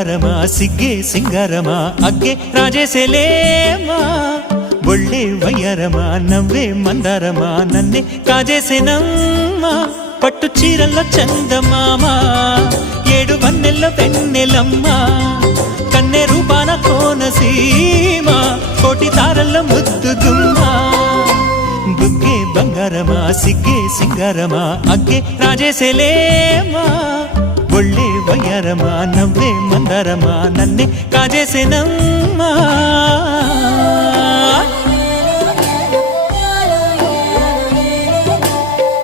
బంగారమా సిగ్గే సింగారమా అగ్గే రాజేసేలేమా ఒళ్ళే వయ్యారమా నవ్వే మందారమా నన్నే కాజేసేనమ్మా పట్టు చీరల్లో చందమామా ఏడు వన్నెల్లో వెన్నెలమ్మా కన్నె రూపాన కోనసీమా కోటి తారల్లో ముద్దుగుమ్మా బుగ్గే బంగారమా సిగ్గే సింగారమా అగ్గే రాజేసేలేమా ఒళ్ళే వయ్యారమా నవ్వే మందారమా నన్నే కాజేసేనమ్మా